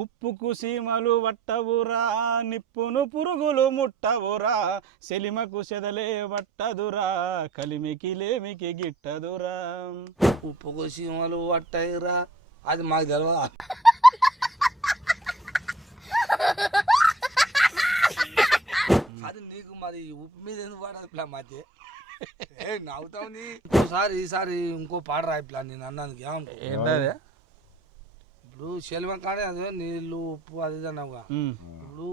ఉప్పుకు సీమలు వట్టవురా నిప్పును పురుగులు ముట్టవురా సెలిమకు సెదలే వట్టదురా కలిమికి లేమికి గిట్టదురా. ఉప్పుకు సీమలు వట్టయిరా అది మాకు తెలియదు. అది నీకు మరి ఉప్పు మీద ఎందుకు పాడదు ప్లా మధ్య నవ్వుతావు నీ. ఈసారి ఇంకో పాట రాయి ప్లా నేను అన్నానికి ఏమంటావు? ఇప్పుడు శెల్వం కాడే అదే నీళ్ళు ఉప్పు అది అన్నావుగా. ఇప్పుడు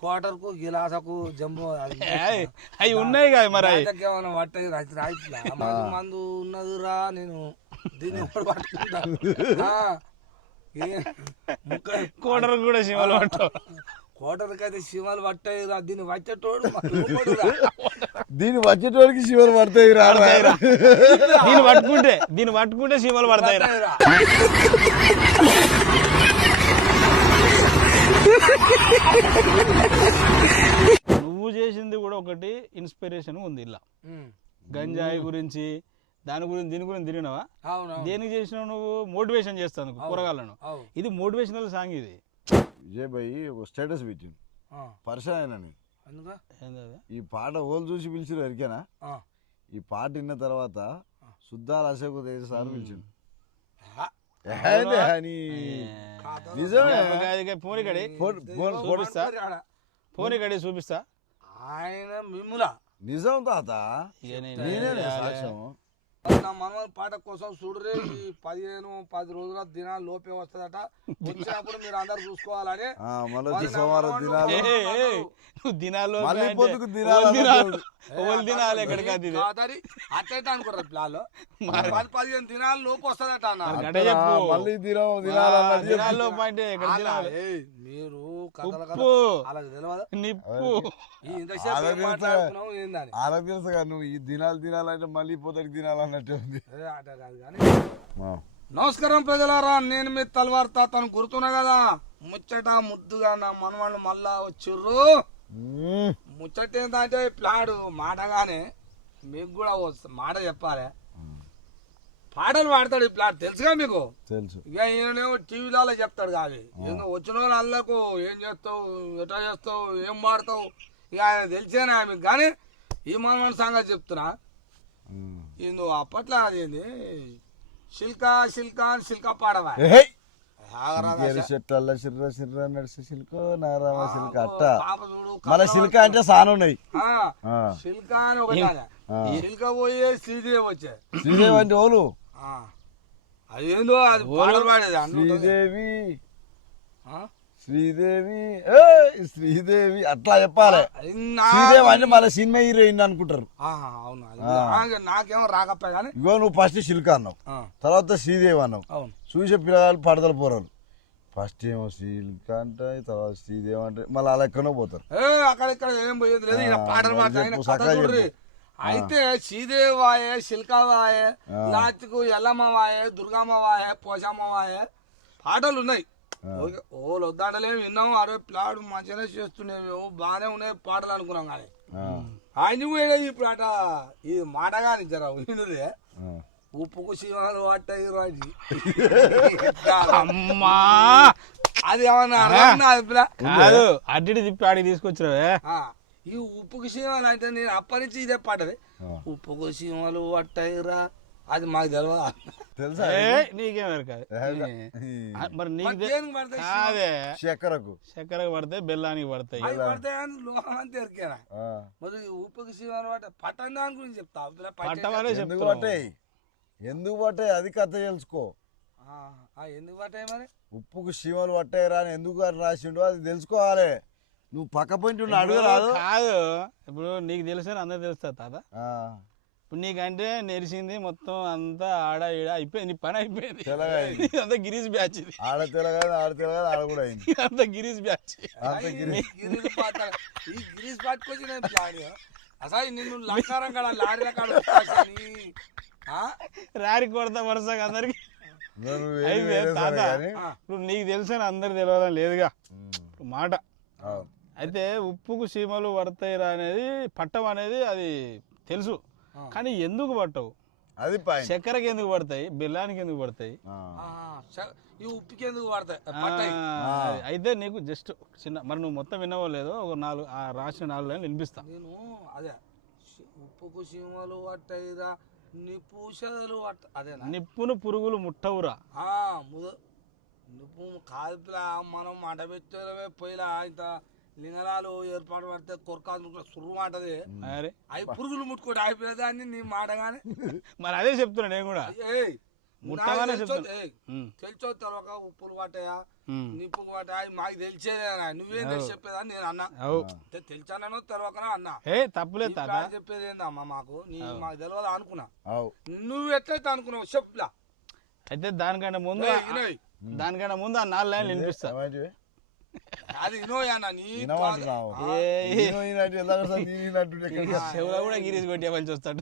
క్వార్టర్కు గిలాసకు జంబో అవి ఉన్నాయి కదా మరి ఏమైనా పట్టాయి రాయిట్లా మందు ఉన్నదిరా నేను దీన్ని ఎప్పుడు పట్టుకుంటా. కోటరు కూడా శివలు పట్టావు. కోటర్కి అయితే శివలు పట్టాయి రా. దీన్ని వచ్చేటోడు దీన్ని వచ్చేటోడికి శివలు పడతాయి రా. దీన్ని పట్టుకుంటే శివలు పడతాయి రా. నువ్వు చేసింది కూడా ఒకటి ఇన్స్పిరేషన్ ఉంది ఇలా గంజాయి గురించి దీని గురించి తిరిగినావా? దేనికి చేసినావు నువ్వు? మోటివేషన్ చేస్తాను కూరగాయలను. ఇది మోటివేషనల్ సాంగ్. ఇది విజయ్ భాయ్ ఒక స్టేటస్ పెట్టింది పరిచయం. ఈ పాట ఓళ్ళు చూసి పిలిచిరు ఎరికేనా? ఈ పాట విన్న తర్వాత సుద్దాల అశోక్ తేజ సార్ పిలిచిండు. చూపిస్తా ఆయన మిమ్ముల నిజం తాత సాక్ష్యం. నా మనవల పాట కోసం చూడరే ఈ 15-10 రోజుల దినాలు లోపే వస్తుందట. వచ్చినప్పుడు మీరు అందరు చూసుకోవాలని అట్లయితే అనుకుంటారు ప్లాన్ 10-15 దినాలు లోపు వస్తుందట మీరు నువ్వు ఈ దినాలంటే మళ్ళీ పోతాడు దినాలన్నట్టు ఉంది. నమస్కారం ప్రజలారా, నేను మీ తల్వార్ తాతను గుర్తున్నా కదా. ముచ్చట ముద్దుగా నా మనవాళ్ళు మళ్ళా వచ్చిర్రు. ముచ్చట ఏంటంటే ప్లాడు మాటగానే మీకు కూడా మాట చెప్పాలి. పాటలు పాడతాడు ఈ ప్లాట్ తెలుసుగా మీకు? తెలుసు. ఇక ఈయనేమో టీవీలలో చెప్తాడు కాదు. ఇంకా వచ్చిన వాళ్ళు అల్లకు ఏం చేస్తావు, ఎట్లా చేస్తావు, ఏం పాడతావు, ఇక ఆయన తెలిసేనా మీకు. కానీ ఈ మనవాడి సంగతి చెప్తున్నా. నువ్వు అప్పట్లో అదేంది శిల్కా శిల్కా అని శిల్కా పాడవా? శిల్కా అంటే సాన ఉన్నాయి. శిల్కా అని ఒకటి శిల్కా పోయే శ్రీదేవి వచ్చాయి. శ్రీదేవి అంటే ఓలు అదేందో అది పాటలు పాడేది. శ్రీదేవి శ్రీదేవి శ్రీదేవి అట్లా చెప్పాలి. శ్రీదేవి అంటే మళ్ళీ సినిమా హీరోయిన్ అనుకుంటారు. అవును, నాకేమో రాకపోయా. కానీ ఇగో నువ్వు ఫస్ట్ శిల్క అన్నావు, తర్వాత శ్రీదేవి అన్నావు. చూసే పిల్లగాళ్ళు పడతలు పోరాలు. ఫస్ట్ ఏమో శిల్క అంటే, తర్వాత శ్రీదేవి అంటే మళ్ళీ అలా ఎక్కడో పోతారు. అక్కడెక్కడ ఏం పోయేది లేదు. పాటలు పాడతాయి. అయితే శ్రీదేవి వాయే, శిల్కా వాయే, నాతికు ఎల్లమ్మ వాయే, దుర్గమ్మ వాయే, పోషమ్మ వాయే పాటలు ఉన్నాయి. ఓళ్ళు వద్దాడలేము విన్నాము. అరే ప్లాడు మంచిగానే చేస్తున్నావు, బాగానే ఉన్నాయి పాటలు అనుకున్నాం. కానీ ఆయన పోయే ఈ పాట ఇది మాటగాని జర వినుదే. ఉప్పుకు సీమలు పట్టాయి అమ్మా అది ఏమన్నా అడ్డి తిప్పి ఆడికి తీసుకొచ్చినవే. ఈ ఉప్పుకు సీమలు అంటే నేను అప్పటి నుంచి ఇదే పాటది. ఉప్పుకు సీమలు పట్టాయిరా అది మాకు తెలియదు. తెలుసా? మరి నీకు చక్కెరకు పడతాయి, బెల్లానికి పడతాయి. లోహం అంతా ఎరికేనా? మరి ఉప్పుకు సీమలు పట్టని దాని గురించి చెప్తా. ఎందుకు పట్టాయి అది కథ తెలుసుకో. ఎందుకు పట్టాయి మరి? ఉప్పుకు సీమలు పట్టాయి రా ఎందుకు రాసిండో అది తెలుసుకోవాలి. నువ్వు పక్క పోయి అడగరాదు. కాదు, ఇప్పుడు నీకు తెలిసిన అందరు తెలుస్తా తాత. ఇప్పుడు నీకంటే నెరిసింది మొత్తం అంతా ఆడ ఈడ అయిపోయింది, నీ పని అయిపోయింది. అంతా గిరీష్ బ్యాచ్. ఆడ తెలగాదు ఆడ తెలగాదు ఆడ కూడా అయింది. అంతా గిరీష్ బ్యాచ్. ఈ గిరీష్ పట్టుకొచ్చి నేను అసలు నిన్ను లంకారం కాడ లారీల కాడ రారి కొడతా వరుసగా అందరికి. తాత ఇప్పుడు నీకు తెలిసిన అందరు తెలియాలని లేదుగా మాట. అయితే ఉప్పుకు సీమలు పడతాయిరా అనేది పట్టం అనేది అది తెలుసు. కానీ ఎందుకు పట్టవు? అది పాయింట్. చక్కెరకి ఎందుకు పడతాయి, బెల్లానికి ఎందుకు పడతాయి, ఈ ఉప్పుకి ఎందుకు పడతాయి? అయితే నీకు జస్ట్ చిన్న, మరి నువ్వు మొత్తం వినవో లేదో ఒక 4 రాసిన 4 లైన్లు వినిపిస్తా. నేను అదే ఉప్పుకు సీమలు పట్టయిరా నిప్పు షదలు పట్ట అదేనా? నిప్పును పురుగులు ముట్టవురా. నిప్పు కాదులా మనం మంట పెట్టే పోయిలా ఇంత లింగరాలు ఏర్పాటు పడితే కొరకాదు సుర్రు మాటది. అవి పురుగులు ముట్టుకోటి అయిపోయే దాన్ని నీ మాటగానే. మరి అదే చెప్తున్నా నేను కూడా. తెలిసో తర్వాత ఉప్పులు పట్టాయా నిప్పులు పట్టాయా మాకు తెలిసేదేనా, నువ్వేం తెలిసి చెప్పేదని నేను అన్నా. తెలిసానో తెలవకనా అన్నా. తప్పులేదు చెప్పేది ఏందమ్మా మాకు మాకు తెలియదా అనుకున్నా. నువ్వు ఎట్లయితే అనుకున్నావు చెప్పులా. అయితే దానికంటే ముందు ఆ 4 లైన్లు వినిపిస్తా. అది వినోయన్నా చెవులో కూడా గిరీష్ కొట్టేవాల్సి వస్తాడు.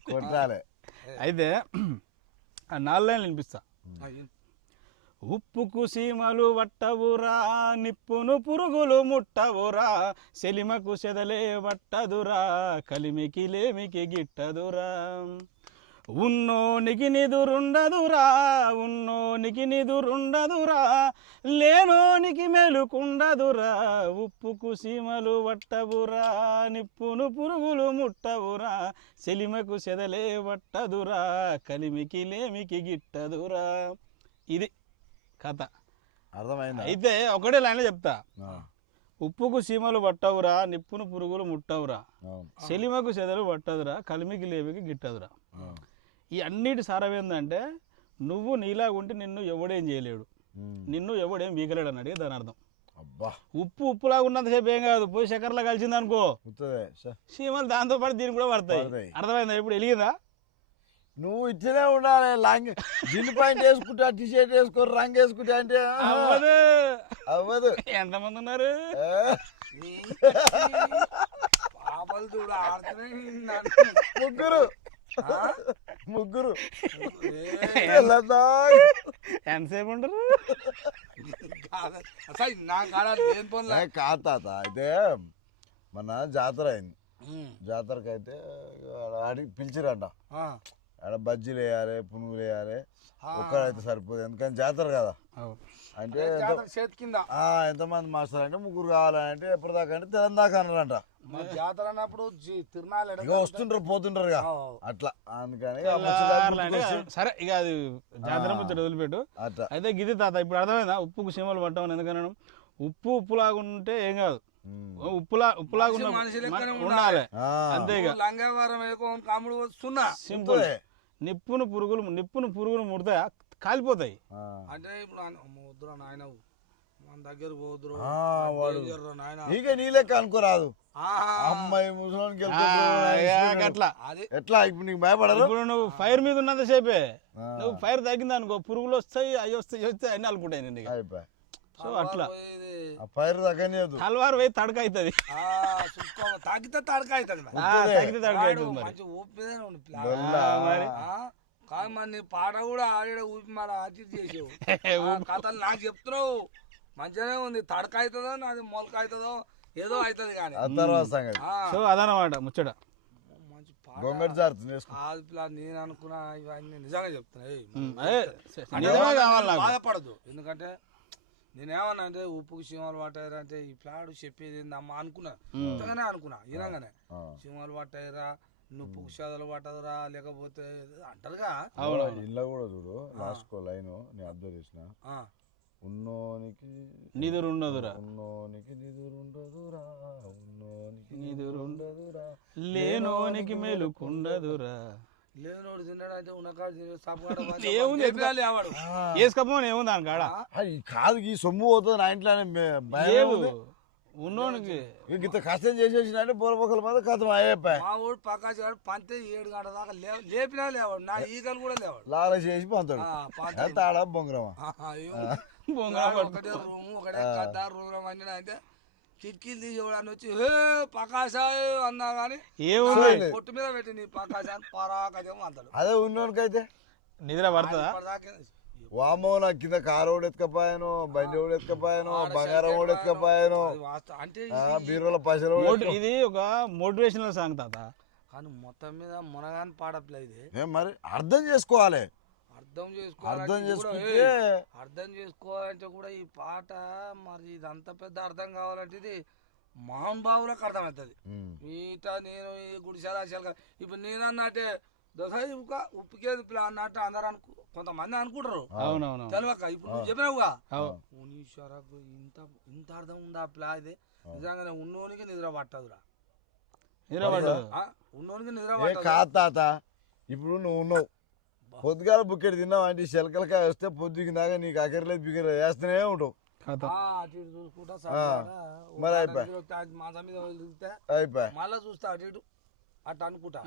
అయితే ఆ 4 లైన్లు వినిపిస్తా. ఉప్పుకు సీమలు వట్టవురా, నిప్పును పురుగులు ముట్టవురా, సెలిమకు సెదలే వట్టదురా, కలిమికి లేమికి గిట్టదురా, ఉన్నోనికి నిదురుండదురా, ఉన్నోనికి నిదురుండదురా, లేనోనికి మెలుకుండదురా, ఉప్పుకు సీమలు వట్టవురా, నిప్పును పురుగులు ముట్టవురా, సెలిమకు సెదలే వట్టదురా, కలిమికి లేమికి గిట్టదురా. ఇది కథ అర్థమైంది. అయితే ఒకటే లైన్లో చెప్తా. ఉప్పుకు సీమలు పట్టవురా, నిప్పును పురుగులు ముట్టవురా, సెలిమకు సెదలు పట్టదురా, కలిమికి లేమికి గిట్టదురా. ఈ అన్నిటి సారం ఏంటంటే నువ్వు నీలాగుంటే నిన్ను ఎవడేం చేయలేడు, నిన్ను ఎవడేం వీకలేడు అన్నాడు దాని అర్థం. ఉప్పు ఉప్పులాగా ఉన్నంతసేపు ఏం కాదు, పోయి చక్కెరలో కలిసింది అనుకో సీమలు దాంతో పాటు దీనికి కూడా పడతాయి. అర్థమైందా? ఇప్పుడు వెలిగిందా? నువ్వు ఇట్లనే ఉండాలి. లాంగ్ జిన్ పాయింట్ వేసుకుంటా, టీ షర్ట్ వేసుకొని రంగు వేసుకుంటా అంటే అవ్వదు. ఎంతమంది ఉన్నారు? ముగ్గురు ఎంతసేపు ఉంటారు? కాదు తాత. అయితే మన జాతర అయింది. జాతరకి అయితే ఆడికి పిలిచిరంట. ఆడ బజ్జీలు వేయాలి, పునుగులు వేయాలి. ఒక్కడైతే సరిపోదు, ఎందుకని జాతర కదా. అంటే ఎంతమంది మాస్టర్ అంటే 3 కావాలంటే ఎప్పటిదాకా అంటే తెలంగాణ అన్నారంట. జాతర అన్నప్పుడు తిరునాళ్ళు వస్తుంటారు పోతుంటారు అట్లా. అందుకని సరే ఇక అది జాతర ముచ్చట వదిలిపెట్టు. అయితే గిది తాత ఇప్పుడు అర్థమైందా ఉప్పుకు సీమలు పట్టామని? ఎందుకన్నా ఉప్పులాగా ఉంటే ఏం కాదు, ఉప్పులాగా ఉండాలి అంతే. సింపుల్. నిప్పును పురుగులు ముడతాయా, కాలిపోతాయి. అంటే ఇప్పుడు నాయన మన దగ్గర పోదురు నీ లెక్క అనుకోరాదు. అమ్మాయి ముసలోనికి ఎట్లా ఇప్పుడు నీకు భయపడరు. ఇప్పుడు నువ్వు ఫైర్ మీద ఉన్నంత సేపే, నువ్వు ఫైర్ తగ్గింది అనుకో పురుగులు వస్తాయి, అవి వస్తాయి అన్ని అనుకుంటాయి నేను. సో అట్లా ఫైర్ తగ్గనియదు, హల్వారు పోయి తడక అవుతుంది. తాగితే తడక అవుతుంది కాదు. మరి పాట కూడా ఆడ ఊపి మన అతి చేసేవు కథలు నాకు చెప్తున్నావు. మంచిగానే ఉంది. తడక అవుతుందో నాది మొలక అవుతుందో ఏదో అవుతుంది కానీ సో అదనమాట ముచ్చట. మంచి పాట నేను అనుకున్నా. ఇవన్నీ నిజంగా చెప్తున్నా, బాధపడదు. ఎందుకంటే నేనేమన్నా అంటే ఉప్పుకు సీమలు పట్టారా అంటే ఈ ప్లాడు చెప్పేది ఏందమ్మా అనుకున్నా. ఇంతగానే అనుకున్నా వినగానే. సీమలు పట్టాయిరా, నుప్పుకు షదలు పట్టదురా, లేకపోతే అంటారుగా. ఇలా కూడా చూడు లాస్ట్ లైన్ నేను అబ్జర్వ్ చేసిన. ఉన్నోనికి నిదురుండదురా, ఉన్నోనికి నిదురుండదురా, ఉన్నోనికి నిదురుండదురా, లేనోనికి మెలుకుండదురా. లేనోడు తిన్నాడు అయితే ఉన్నకాడు వేసుకోమని ఏముంది అని కాడ కాదు. ఈ సొమ్ము పోతుంది నా ఇంట్లోనే. ఉన్నోనికి ఇంత కష్టం చేసేసినట్టు బోరబొక్కల మీద కథం అయిపోయి. మా ఊడు పక్కాచి వాడు పంతే 7 గంటల దాకా లేపినా లేవాడు. నా ఈగలు కూడా లేవాడు. లాల చేసి పంతాడు. తాడా బొంగరమా ఒకటే రూము, ఒకటే కథ రూమ్ అన్నీ అయితే కిటికీలు తీసుకోవడానికి వచ్చి పకాశ అన్నా కానీ పొట్టు మీద పెట్టి నీ పకాశ పరాకేమో అంటాడు. అదే ఉన్నోనికైతే నిద్ర పడుతుందా? వామో నా కింద కారు ఓడి ఎత్తుకపోయాను, బండి ఓడి ఎత్తుకపోయాను, బంగారం ఓడి ఎత్తుకపోయాను, అంటే బీరువాల పైసలు. ఇది ఒక మోటివేషనల్ సాంగ్ తాత. కానీ మొత్తం మీద మునగాని పాడట్లే ఇది. ఏం మరి అర్థం చేసుకోవాలి. అర్థం అర్థం చేసుకుంటే అర్థం చేసుకోవాలంటే కూడా ఈ పాట మరి ఇదంత పెద్ద అర్థం కావాలంటే ఇది మహానుభావులకు అర్థమవుతుంది. ఈట నేను ఈ గుడిశాల ఇప్పుడు నేను అన్నట్టే దోస ఉప్పుకేది పిల్ల అన్నట్టు అందరు కొంతమంది అనుకుంటారు తెలియక. ఇప్పుడు నువ్వు చెప్పినావుగా మునీశ్వరకు ఇంత ఇంత అర్థం ఉందా పిల్ల ఇది నిజంగానే ఉన్నోనికి నిద్ర పట్టదురా. ఉన్నోనికి నిద్ర పట్టదు కాదు తాత. ఇప్పుడు నువ్వు ఉన్నావు పొద్దుగాల బుక్కెట్ తిన్నావు అంటే శెలకలకాయ వస్తే పొద్దుకి దాకా నీకు అకర్లేదు బిగ్గర వేస్తూనే ఉంటావు. అటు ఇటు చూసుకుంటా మరి అయిపోయి మాసం మీద వదిలితే అయిపోయి మళ్ళా చూస్తా అటు ఇటు అట్లా అనుకుంటా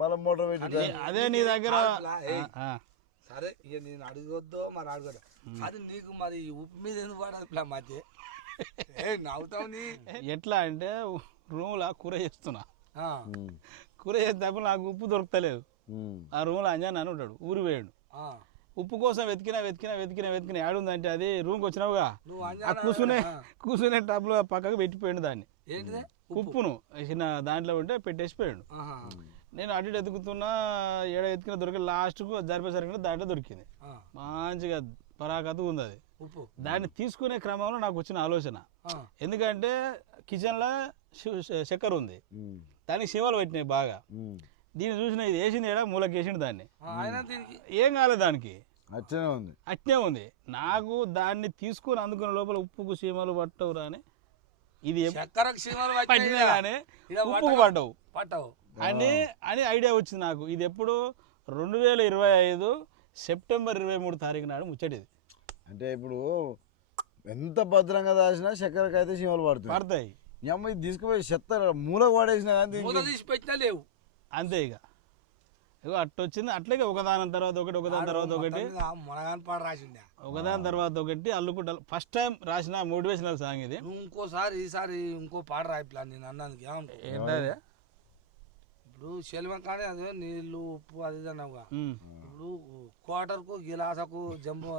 మళ్ళీ మోటార్ పెట్టి అదే నీ దగ్గర. సరే ఇక నేను అడగొద్దో మరి అడగదు అది నీకు మరి ఉప్పు మీద ఎందుకు పడదు ప్లా మధ్య నవ్వుతావు నీ. ఎట్లా అంటే రూమ్ లా కూర చేస్తున్నా, కూర చేసేటప్పుడు నాకు ఉప్పు దొరుకుతలేదు. ఆ రూమ్ లో అంజన్ అని ఉంటాడు, ఊరి పోయాడు. ఉప్పు కోసం వెతికిన ఏడుందంటే అది రూమ్కి వచ్చినావుగా కూర్చునే టబ్ లో పక్కకు పెట్టిపోయాడు దాన్ని, ఉప్పును చిన్న దాంట్లో ఉంటే పెట్టేసిపోయాడు. నేను అటు ఎతుకుతున్నా, ఏడ ఎత్తుకున్న దొరికి లాస్ట్కు జరిపేసరికి దాంట్లో దొరికింది. మంచిగా పరాకత్తు ఉంది అది. దాన్ని తీసుకునే క్రమంలో నాకు వచ్చిన ఆలోచన, ఎందుకంటే కిచెన్ లో చక్కెర ఉంది, దానికి శివాలు పెట్టినాయి బాగా. దీన్ని చూసిన ఇది వేసింది ఏడా మూలకి వేసిండు దాన్ని, ఏం కాలేదు దానికి, అట్నే ఉంది. నాకు దాన్ని తీసుకుని అందుకునే లోపల ఉప్పుకు సీమలు పట్టవురా అని, ఇది పట్టినా కానీ ఉప్పుకు పట్టవు అని ఐడియా వచ్చింది నాకు. ఇది ఎప్పుడు 2025 సెప్టెంబర్ 23 తారీఖు నాడు ముచ్చటిది. అంటే ఇప్పుడు ఎంత భద్రంగా దాచినా చక్కెరకైతే సీమలు పడతాయి. ఇది తీసుకుపోయి చెత్త మూలకు పడేసినా కానీ తీసి పెట్టినా లేవు అంతే. ఇక అట్టు వచ్చింది అట్లే ఒకదాని తర్వాత ఒకటి ఒకదాని తర్వాత ఒకటి ఒకదాని తర్వాత ఒకటి అల్లుకుంటా. ఫస్ట్ టైం రాసిన మోటివేషనల్ సాంగ్ ఇది. ఇంకోసారి ఈసారి ఇంకో పాట రాయిప్లా నేను అన్నందుకు ఏంటది. ఇప్పుడు శెల్వం కానీ అదే నీళ్లు ఉప్పు అది అన్నావుగా, ఇప్పుడు క్వార్టర్కు గిలాసకు జంబో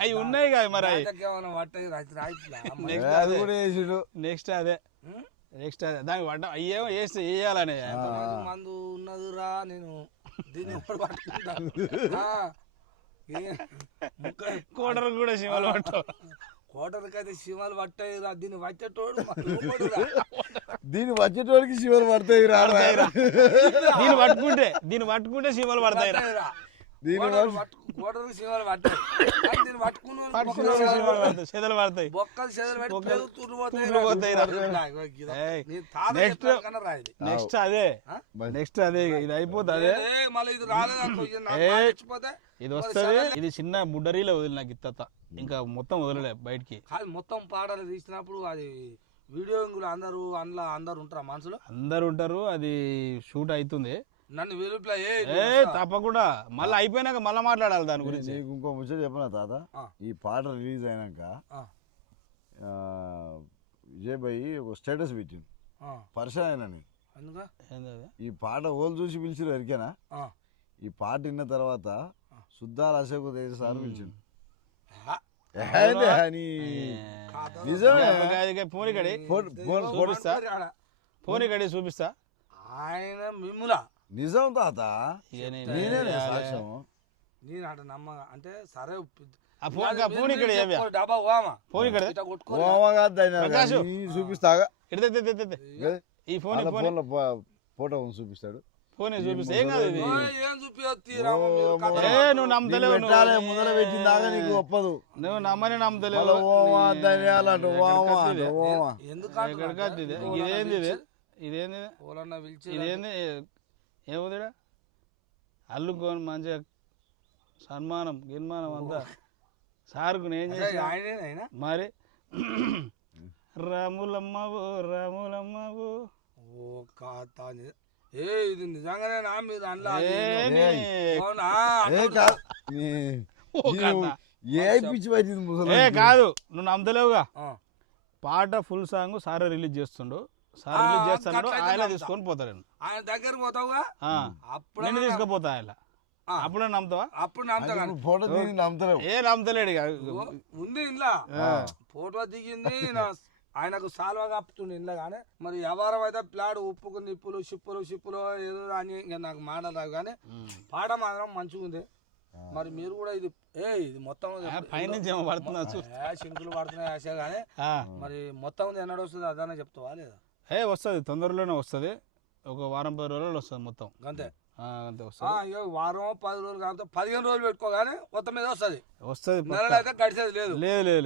అవి ఉన్నాయి కదా మరి నెక్స్ట్ అదే దానికి పడ్డ అయ్యేమో వేస్తే వేయాలనే మందు ఉన్నదిరా నేను దీన్ని పట్టుకుంటా. కోటరు కూడా శివాలు పట్టావు, కోటర్కి అయితే శివాలు పట్టాయి రా. దీన్ని వచ్చేటోడు దీన్ని వచ్చేటోడికి శివాలు పడతాయి రా. దీన్ని పట్టుకుంటే శివాలు పడతాయి రా. నెక్స్ట్ అదే ఇది అయిపోతుంది, ఇది వస్తుంది. ఇది చిన్న బుడ్డరీలో వదిలిన గిత్త, ఇంకా మొత్తం వదలలే బయటికి. మొత్తం పాటలు తీసినప్పుడు అది వీడియో అందరు ఉంటారా మనుషులు? అందరు ఉంటారు. అది షూట్ అవుతుంది. నన్ను తప్పకుండా మళ్ళీ అయిపోయినాక మళ్ళీ మాట్లాడాలి దాని గురించి. ఇంకో ముచ్చట చెప్పనా తాత, ఈ పాట రిలీజ్ అయినాక విజయ్ భాయ్ ఒక స్టేటస్ పెట్టింది, పరిచయం అయినా నేను. ఈ పాట ఓళ్ళు చూసి పిలిచిరు ఎరికేనా? ఈ పాట విన్న తర్వాత సుద్దాల అశోక్ తేజ సార్ పిలిచిండు. నిజమే, చూపిస్తా ఆయన మిమ్ములా నిజం తాత, నేనే సాక్ష్యం. నేను అట నమ్మ అంటే సరే చూపిస్తాగా ఈ ఫోన్ ఫోటో చూపిస్తాడు. ఫోన్ చూపిస్తా, ఏం కాదు. నువ్వు నమ్మతలేవు, ముందర పెట్టిందాగా నీకు ఒప్పదు. నువ్వు నమ్మని నమ్మతలేవు. ఇదేంది ఇదేంది ఏముందిడా అల్లుకోని మంచిగా సన్మానం గిన్మానం అంతా సార్కు నేను చేసిన మరి. రాములమ్మవో రాములమ్మవో ఇది నిజంగానే నా మీద కాదు, నువ్వు నమ్మతలేవుగా. పాట ఫుల్ సాంగ్ సార్ రిలీజ్ చేస్తుండు, సార్ రిలీజ్ చేస్తాడు, ఆయన తీసుకొని పోతాడు. ఆయన దగ్గర పోతావుగా, అప్పుడు నేను తీసుకుపోతా. ఆయన అప్పుడు నమ్ముతావా? అప్పుడు నమ్ముతాడు. ఏ నమ్మతలేడు ఉంది ఇలా ఫోటో దిగింది, ఆయనకు సాల్వా కప్పుతుండే ఇంట్లో కానీ మరి వ్యవహారం అయితే ప్లాడ్ ఉప్పుకు నిప్పులు షిప్పులు ఏదో అని ఇంకా నాకు మాటలు రావు కానీ పాట మాత్రం మంచిగా ఉంది. మరి మీరు కూడా ఇది ఇది మొత్తం పైనుంచి ఏమో పడుతున్నా సింకులు పడుతున్నాయి ఆశ కానీ మరి మొత్తం ఎన్నడ వస్తుంది అదనే చెప్తావా లేదా? వస్తుంది, తొందరలోనే వస్తుంది. ఒక వారం 10 రోజులు వస్తుంది మొత్తం అంతే. అంతే వస్తుంది. వారం 10 రోజులు కాబట్టి 15 రోజులు పెట్టుకోగానే మొత్తం మీద వస్తుంది. వస్తుంది అయితే గడిచేది లేదు.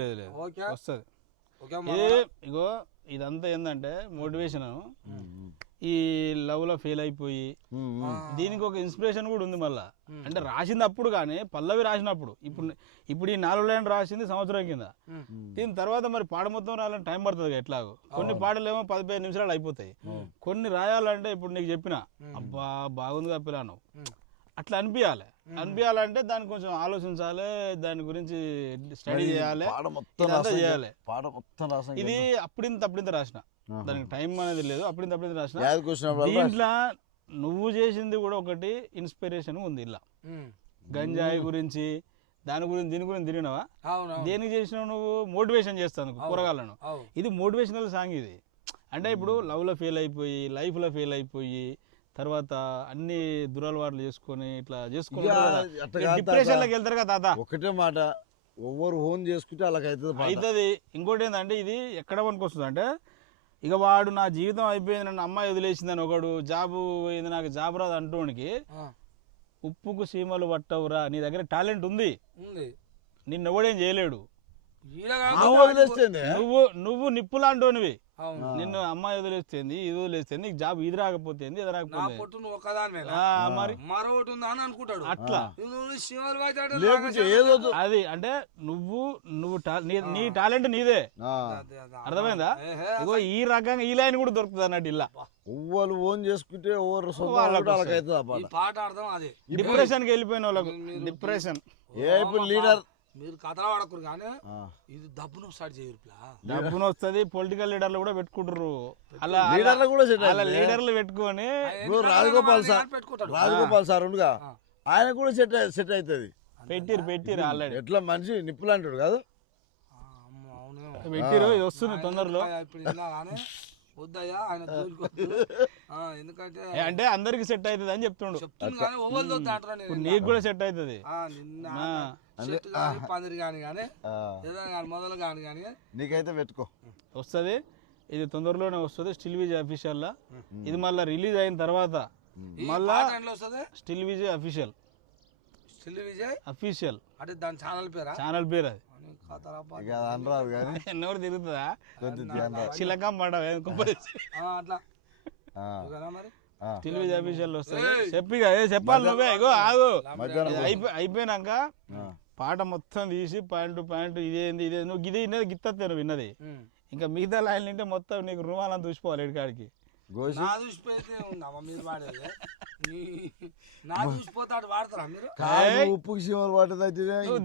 లేదు ఓకే వస్తుంది. ఇగో ఇదంతా ఏంటంటే మోటివేషన్. ఈ లవ్ లో ఫెయిల్ అయిపోయి దీనికి ఒక ఇన్స్పిరేషన్ కూడా ఉంది మళ్ళా. అంటే రాసింది అప్పుడు కానీ పల్లవి రాసినప్పుడు ఇప్పుడు ఈ 4 లైన్లు రాసింది సంవత్సరం కింద. దీని తర్వాత మరి పాట మొత్తం రాయాలని టైం పడుతుంది ఎట్లాగో. కొన్ని పాటలు ఏమో 15 నిమిషాలు అయిపోతాయి. కొన్ని రాయాలంటే ఇప్పుడు నీకు చెప్పిన అబ్బా బాగుందిగా పిల్లను అట్లా అనిపించాలంటే దాన్ని కొంచెం ఆలోచించాలి, దాని గురించి స్టడీ చేయాలి, చేయాలి. ఇది అప్పుడింత రాసిన, దానికి టైం అనేది లేదు. అప్పుడింత రాసిన. దీంట్లో నువ్వు చేసింది కూడా ఒకటి ఇన్స్పిరేషన్ ఉంది. ఇలా గంజాయి గురించి దీని గురించి తిరిగినావా? దేనికి చేసినావు నువ్వు? మోటివేషన్ చేస్తాను కూరగాయలను. ఇది మోటివేషనల్ సాంగ్ ఇది. అంటే ఇప్పుడు లవ్ లో ఫెయిల్ అయిపోయి, లైఫ్ లో ఫెయిల్ అయిపోయి, తర్వాత అన్ని దురలవాట్లు చేసుకొని ఇట్లా చేసుకుని డిప్రెషన్ లోకి వెళ్తారు కదా తాత. ఒకటే మాట, ఓవర్ హోన్ చేసుకుంటే అవుతుంది. ఇంకోటి ఏంటంటే ఇది ఎక్కడ పనికొస్తుంది అంటే, ఇక వాడు నా జీవితం అయిపోయింది, నన్ను అమ్మాయి వదిలేసిందని ఒకడు, జాబు పోయింది నాకు జాబ్ రాదు అంటోనికి ఉప్పుకు సీమలు పట్టవురా, నీ దగ్గర టాలెంట్ ఉంది, నిన్ను ఎవడేం చేయలేడు, నువ్వు నిప్పు లాంటోనివి, నిన్ను అమ్మాయి వదిలేస్తుంది, ఇది వదిలేస్తుంది, నీకు జాబ్ ఇది రాకపోతే ఇది రాకపోతే అట్లా. అది అంటే నీ టాలెంట్ నీదే, అర్థమైందా? ఇగో ఈ రకంగా ఈ లైన్ కూడా దొరుకుతుంది అన్నట్టు. ఇలా ఓవర్ ఓన్ చేసుకుంటే డిప్రెషన్ కి వెళ్ళిపోయిన వాళ్ళకు డిప్రెషన్. లీడర్ మీరు కథలు పడకూరు కానీ ఇది దబ్బును స్టార్ట్ చేయరు. డబ్బును వస్తుంది. పొలిటికల్ లీడర్లు కూడా పెట్టుకుంటారు. అలా లీడర్లు పెట్టుకొని రాజగోపాల్ సార్ ఉండగా ఆయన కూడా సెట్ అవుతుంది. పెట్టిరు ఆల్రెడీ. ఎట్లా మనిషి నిప్పులు అంటాడు కాదు, పెట్టిరు. ఇది వస్తుంది తొందరలో. వద్దయ్యా ఆయన ఎందుకంటే అంటే అందరికి సెట్ అవుతుంది అని చెప్తుండు. నీకు కూడా సెట్ అవుతుంది. పందిరి కానీ మొదలు కానీ నీకైతే పెట్టుకో వస్తుంది. ఇది తొందరలోనే వస్తుంది స్టిల్ విజయ్ అఫీషియల్ లా. ఇది మళ్ళీ రిలీజ్ అయిన తర్వాత మళ్ళా స్టిల్ విజయ్ అఫీషియల్ అంటే దాని ఛానల్ పేరు అది. ఎన్నోరు తిరుగుతుందా చిలకం పడ అట్లా మరి స్టిల్ విజయ్ అఫీషియల్ వస్తుంది. చెప్పాలి నువ్వే. ఇగో ఆగు, అయిపోయినాక పాట మొత్తం తీసి పాయింట్ ఇదేంది నువ్వు గిది విన్నది గిత్తే నువ్వు విన్నది. ఇంకా మిగతా లైన్ నింటే మొత్తం నీకు రుమాలని చూసిపోవాలి ఎడికాడికి. ఉప్పుకి సీమలు పట్టదు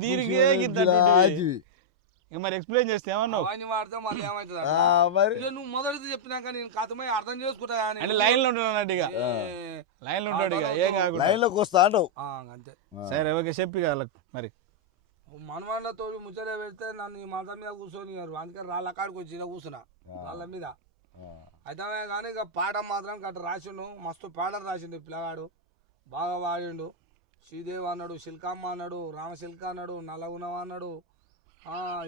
దీనికి మరి ఎక్స్ప్లెయిన్ చేస్తే ఏమన్నావు? నువ్వు మొదటిది చెప్పినాక నేను కథమై అర్థం చేసుకుంటా. అంటే లైన్ లో ఉంటాడు అన్నట్టు, ఇక లైన్ లో ఉంటాడు, ఇక ఏం కాదు లైన్ లోకి వస్తా అంటావు. అంతే సరే ఓకే చెప్పి వాళ్ళకి. మరి మనవాళ్ళతో ముచ్చట పెడితే నన్ను ఈ మంచం మీద కూర్చొని అందుకని రాళ్ళ కాడికి వచ్చి కూర్చున్నా వాళ్ళ మీద. అయితే కానీ ఇక పాట మాత్రం గట్ట రాసిండు, మస్తు పాటలు రాసిండు పిల్లగాడు, బాగా వాడిండు. శ్రీదేవి అన్నాడు, శిల్కమ్మ అన్నాడు, రామశిల్క అన్నాడు, నల్లగుణం అన్నాడు,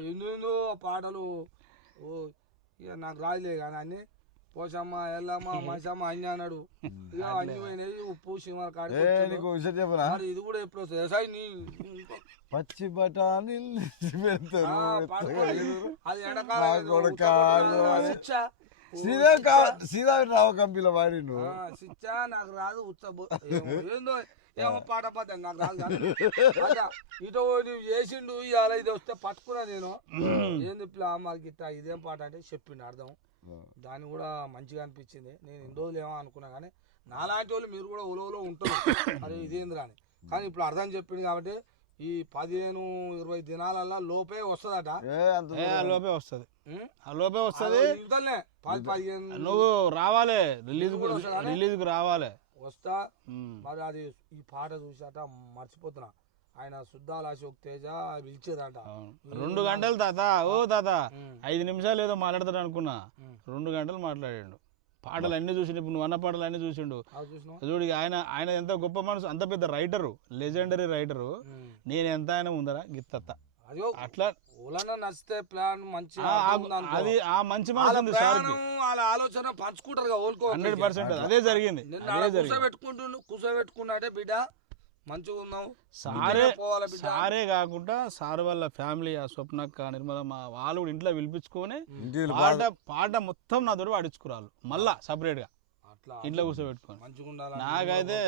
ఎందు పాటలు ఇక నాకు రాజులే కానీ అన్ని పోషమ్మ ఎల్లమ్మ మసమ్మ అన్ని అన్నాడు. ఇక అన్ని పోయినాయి. ఉప్పు సీమల కాడి ఇది కూడా ఎప్పుడు వస్తుంది పచ్చి బఠానీ అది శ్రీదేవి రావు కంపెనీలో వాడిండు. శిచ్చా నాకు రాదు ఏందో ఏమో పాట పాట నాకు రాదు కానీ ఇటు చేసిండు. ఇవాళ ఇది వస్తే పట్టుకున్నా నేను, ఏంది మాకు ఇట్లా ఇదేం పాట అంటే చెప్పిండు అర్థం. దాన్ని కూడా మంచిగా అనిపించింది. నేను ఇన్ని రోజులు ఏమో అనుకున్నా కానీ నాలాంటి వాళ్ళు మీరు కూడా ఉలో ఉంటారు అది ఇదేంది అని. కానీ ఇప్పుడు అర్థం చెప్పింది కాబట్టి ఈ 15-20 దినాలల్లా లోపే వస్తుందట. లోపే వస్తుంది, లోపే వస్తుంది. 10-15 నువ్వు రావాలి, రిలీజ్ కు రావాలి. వస్తా. మరి అది ఈ పాట చూసాట మర్చిపోతున్నా. ఆయన సుద్దాల అశోక్ తేజ పిలిచేదంట. 2 గంటలు తాత, ఓ తాత 5 నిమిషాలు ఏదో మాట్లాడతాడు అనుకున్నా, 2 గంటలు మాట్లాడాడు. పాటలు అన్ని చూసిండు, ఇప్పుడు నువ్వు అన్న పాటలు అన్ని చూసిండు. చూడు ఆయన ఆయన ఎంత గొప్ప మనసు, అంత పెద్ద రైటరు, లెజెండరీ రైటరు. నేను ఎంత ఆయన ఉందరా గిత్తత్త అట్లా నచ్చితే ప్లాన్ మంచి అది ఆ మంచి మనసు ఉంది సార్. వాళ్ళ ఆలోచన పంచుకుంటారు 100% అదే జరిగింది. కూర్చోబెట్టుకున్నట్టే బిడ్డ మంచిగా ఉన్నావు సారే కాకుండా సార్ వాళ్ళ ఫ్యామిలీ, ఆ స్వప్నక్క, నిర్మలమ్మ వాళ్ళు కూడా ఇంట్లో పిలిపించుకొని పాట మొత్తం నాతో పాడించుకురాళ్ళు మళ్ళా సపరేట్ గా ఇంట్లో కూర్చోబెట్టుకొని. నాకైతే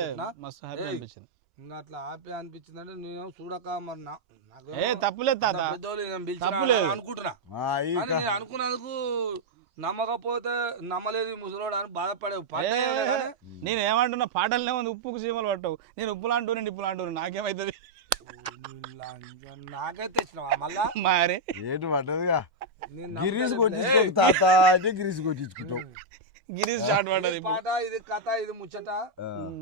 మస్తు హ్యాపీ అనిపించింది. అట్లా హ్యాపీ అనిపించింది అంటే నేను చూడక మరి తప్పులేదు తాత, తప్పులేదు అనుకుంటున్నా. నేను అనుకున్నందుకు నమ్మకపోతే నమ్మలేదు ముసలోడు అని బాధపడేవు. నేను ఏమంటున్నా, పాటలనే ఉంది ఉప్పుకు సీమలు పట్టవు, నేను ఉప్పులాంటూ నిప్పులాంటూ నాకేమైతుంది? నాకైతే ఇచ్చినావా మళ్ళా మరి ఏంటి పడ్డదిగా గిరీష్ కొట్టించుకో తాత అంటే గిరీష్ కొట్టించుకుంటావు. గిరీష్ స్టార్ట్ పడ్డది పాట, ఇది కథ, ఇది ముచ్చట.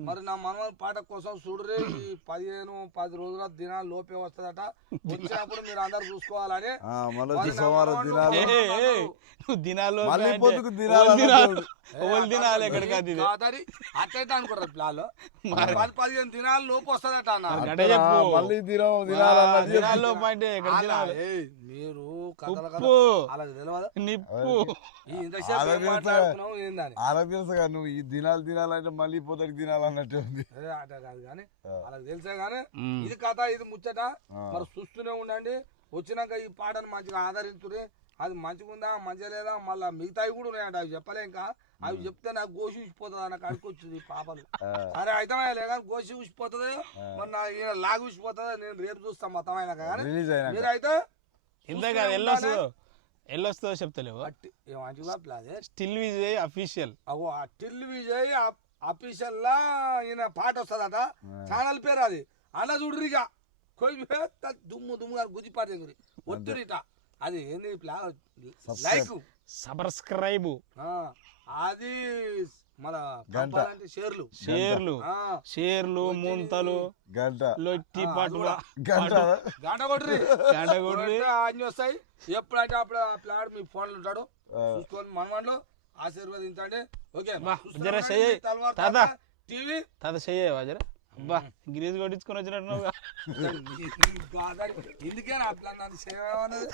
మరి నా మనవల పాట కోసం చూడరే ఈ 15-10 రోజుల దినాలు లోపే వస్తుందట. వచ్చినప్పుడు మీరు అందరు చూసుకోవాలని అట్లయితే అనుకుంటారు ప్లాన్ 10-15 దినాల లోపు వస్తుందట. మీరు వాళ్ళకి తెలుసా నువ్వు ఈ దినాలంటే మళ్ళీ పోతాడు దినాలన్నట్టు ఉంది. అట కాదు కానీ వాళ్ళకి తెలుసా గానీ ఇది కథ, ఇది ముచ్చట. మరి చూస్తూనే ఉండండి. వచ్చినాక ఈ పాటను మంచిగా ఆదరించురే. అది మంచిగా ఉందా మంచిగా లేదా మళ్ళీ మిగతావి కూడా ఉన్నాయంట, అవి చెప్పలే. ఇంకా అవి చెప్తే నాకు గోసి ఊసిపోతుంది అన్న కాడికి వచ్చింది పాపలు. సరే అయితే కానీ గోసి ఊసిపోతుంది, మరి నా లాగి ఊసిపోతుంది. నేను రేపు చూస్తాను మొత్తం అయినాక. కానీ మీరైతే ఇంతగా ఎల్లొస్తుందో చెప్తలేవు. Still Vijay official till Vijay official లా ఈయన పాట వస్తుందట. ఛానల్ పేరు అది. అలా చూడరు ఇక దుమ్ము దుమ్ము గారు గుజ్జి పాట దగ్గర ఒత్తురిట. అది ఏంది లైక్ సబ్స్క్రైబ్, అది మన షేర్లు ముంతలు లొట్టి పాటలు గంట కొట్టి అన్ని వస్తాయి. ఎప్పుడంటే అప్పుడు ఆ ప్లాట్ మీ ఫోన్లు ఉంటాడు, చూసుకొని మనవాళ్ళు ఆశీర్వదించండి. ఓకే టీవీ తాత చెయ్యవా జరా? అబ్బా గిరీజ్ కొట్టించుకొని వచ్చినట్టు ఇందుకే నా ప్లాన్ చేయమన్నది.